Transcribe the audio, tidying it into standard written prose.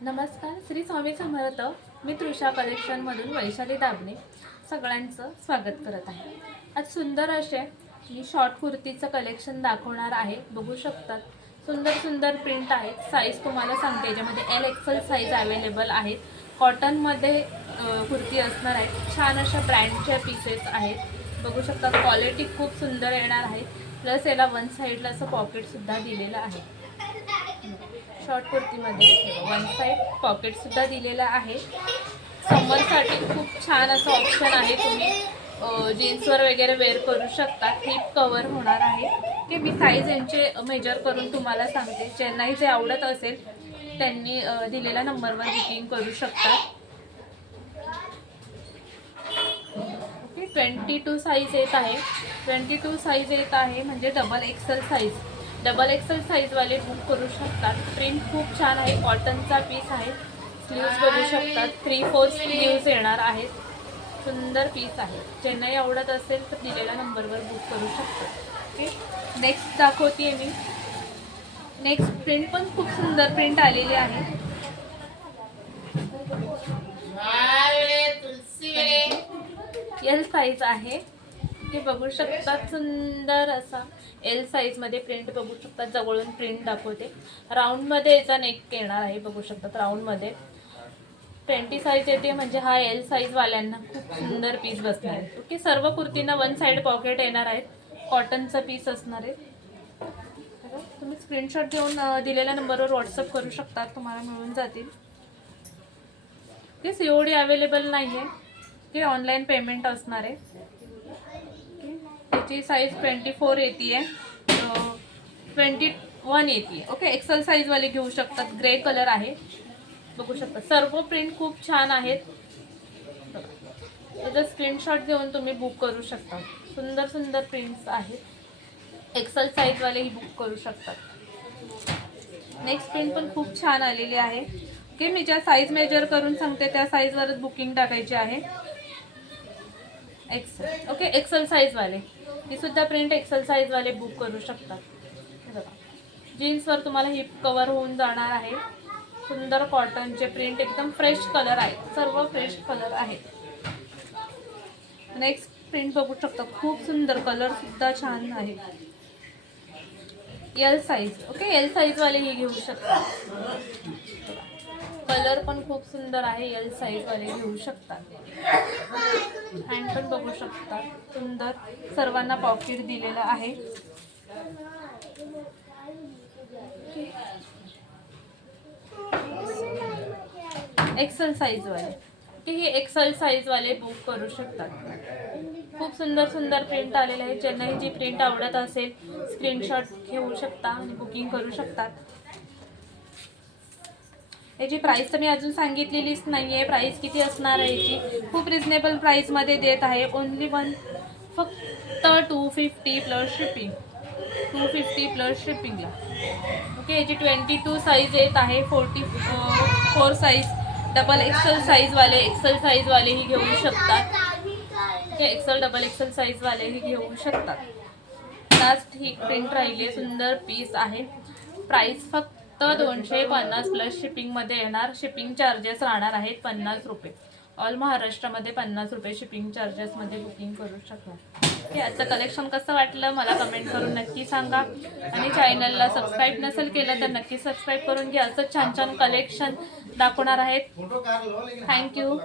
नमस्कार, श्री स्वामी समर्थ. मी तृषा कलेक्शनमधून वैशाली दाबणे सगळ्यांचं स्वागत करत आहे. आज सुंदर असे मी शॉर्ट कुर्तीचं कलेक्शन दाखवणार आहे. बघू शकतात सुंदर सुंदर प्रिंट आहेत. साईज तुम्हाला सांगते, याच्यामध्ये LXL साईज अवेलेबल आहेत. कॉटनमध्ये कुर्ती असणार आहे. छान अशा ब्रँडच्या पीसेस आहेत. बघू शकता क्वालिटी खूप सुंदर येणार आहे. प्लस याला वन साईडला असं पॉकेटसुद्धा दिलेलं आहे. शॉर्ट कुर्तीमध्ये वन साईड पॉकेटसुद्धा दिलेला आहे. समरसाठी खूप छान असं ऑप्शन आहे. तुम्ही जीन्सवर वगैरे वेअर करू शकता. हिप कवर होणार आहे. की मी साईज यांचे मेजर करून तुम्हाला सांगते. ज्यांनाही जे आवडत असेल त्यांनी दिलेल्या नंबरवर बुकिंग करू शकता. ओके, 22 साईज येत आहे. 22 साईज येत आहे म्हणजे XXL साईज. XXL साईजवाले बुक करू शकतात. प्रिंट खूप छान आहे. कॉटनचा पीस आहे. स्लीव्ज बघू शकतात. 3/4 स्लीव्ज येणार आहेत. सुंदर पीस आहे. ज्यांनाही आवडत असेल तर दिलेल्या नंबरवर बुक करू शकतात. ओके, नेक्स्ट दाखवते मी. नेक्स्ट प्रिंट पण खूप सुंदर प्रिंट आलेली आहे. L साईज आहे. ते बघू शकतात. सुंदर असा L साईजमध्ये प्रिंट बघू शकतात. जवळून प्रिंट दाखवते. राऊंडमध्ये याचा नेक येणार आहे. बघू शकतात राऊंडमध्ये 20 साईज येते म्हणजे हा L साईजवाल्यांना खूप सुंदर पीस बसणार आहे. ओके, सर्व कुर्तींना वन साईड पॉकेट येणार आहेत. कॉटनचा पीस असणार आहे. तुम्ही स्क्रीनशॉट घेऊन दिलेल्या नंबरवर व्हॉट्सअप करू शकता. तुम्हाला मिळून जातील. ते COD अवेलेबल नाही आहे. ते ऑनलाईन पेमेंट असणार आहे. त्याची साईज 24 येते आहे. 21 येते. ओके, XL साईजवाले घेऊ शकतात. ग्रे कलर आहे. बघू शकता सर्व प्रिंट खूप छान आहेत. त्याचा स्क्रीनशॉट घेऊन तुम्ही बुक करू शकता. सुंदर सुंदर प्रिंट्स आहेत. XL साईजवालेही बुक करू शकतात. नेक्स्ट प्रिंट पण खूप छान आलेली आहे. ओके, मी ज्या साईज मेजर करून सांगते त्या साईजवरच बुकिंग टाकायची आहे. XL. ओके, XL साईजवाले ही सुद्धा प्रिंट XL साईजवाले बुक करू शकतात. बघा, जीन्सवर तुम्हाला हिप कवर होऊन जाणार आहे. सुंदर कॉटनचे प्रिंट, एकदम फ्रेश कलर आहे. सर्व फ्रेश कलर आहेत. नेक्स्ट प्रिंट बघू शकता. खूप सुंदर कलर सुद्धा छान आहे. L size. ओके, L साईजवाले ही घेऊ शकता. कलर पण खूप सुंदर आहे. L साईजवाले घेऊ शकतात. हँड पण बघू शकता. सुंदर सर्वांना पॉकेट दिलेलं आहे. XL साईजवाले. हे XL साईजवाले बुक करू शकतात. खूप सुंदर सुंदर प्रिंट आलेले आहे. ज्यांनाही जी प्रिंट आवडत असेल स्क्रीनशॉट घेऊ शकता आणि बुकिंग करू शकतात. याची प्राईस तर मी अजून सांगितलेलीच नाही आहे. प्राईस किती असणार आहे याची. खूप रिजनेबल प्राईसमध्ये देत आहे. ओनली फक्त 250 प्लस शिपिंग. 250 प्लस शिपिंगला. ओके, याची 22 साईज येत आहे. 44 साईज XXL साईजवाले XL साईजवालेही घेऊ शकतात. ओके, XXL साईजवालेही घेऊ शकतात. लास्ट ही प्रिंट राहिली. सुंदर पीस आहे. प्राईस फक्त 250 प्लस शिपिंगमध्ये येणार. शिपिंग चार्जेस राहणार आहेत 50 रुपये. ऑल महाराष्ट्रामध्ये 50 रुपये शिपिंग चार्जेसमध्ये बुकिंग करू शकता. हे आजचं कलेक्शन कसं वाटलं मला कमेंट करून नक्की सांगा. आणि चॅनलला सबस्क्राईब नसेल केलं तर नक्की सबस्क्राईब करून घ्या. असं छान छान कलेक्शन दाखवणार आहेत. थँक्यू.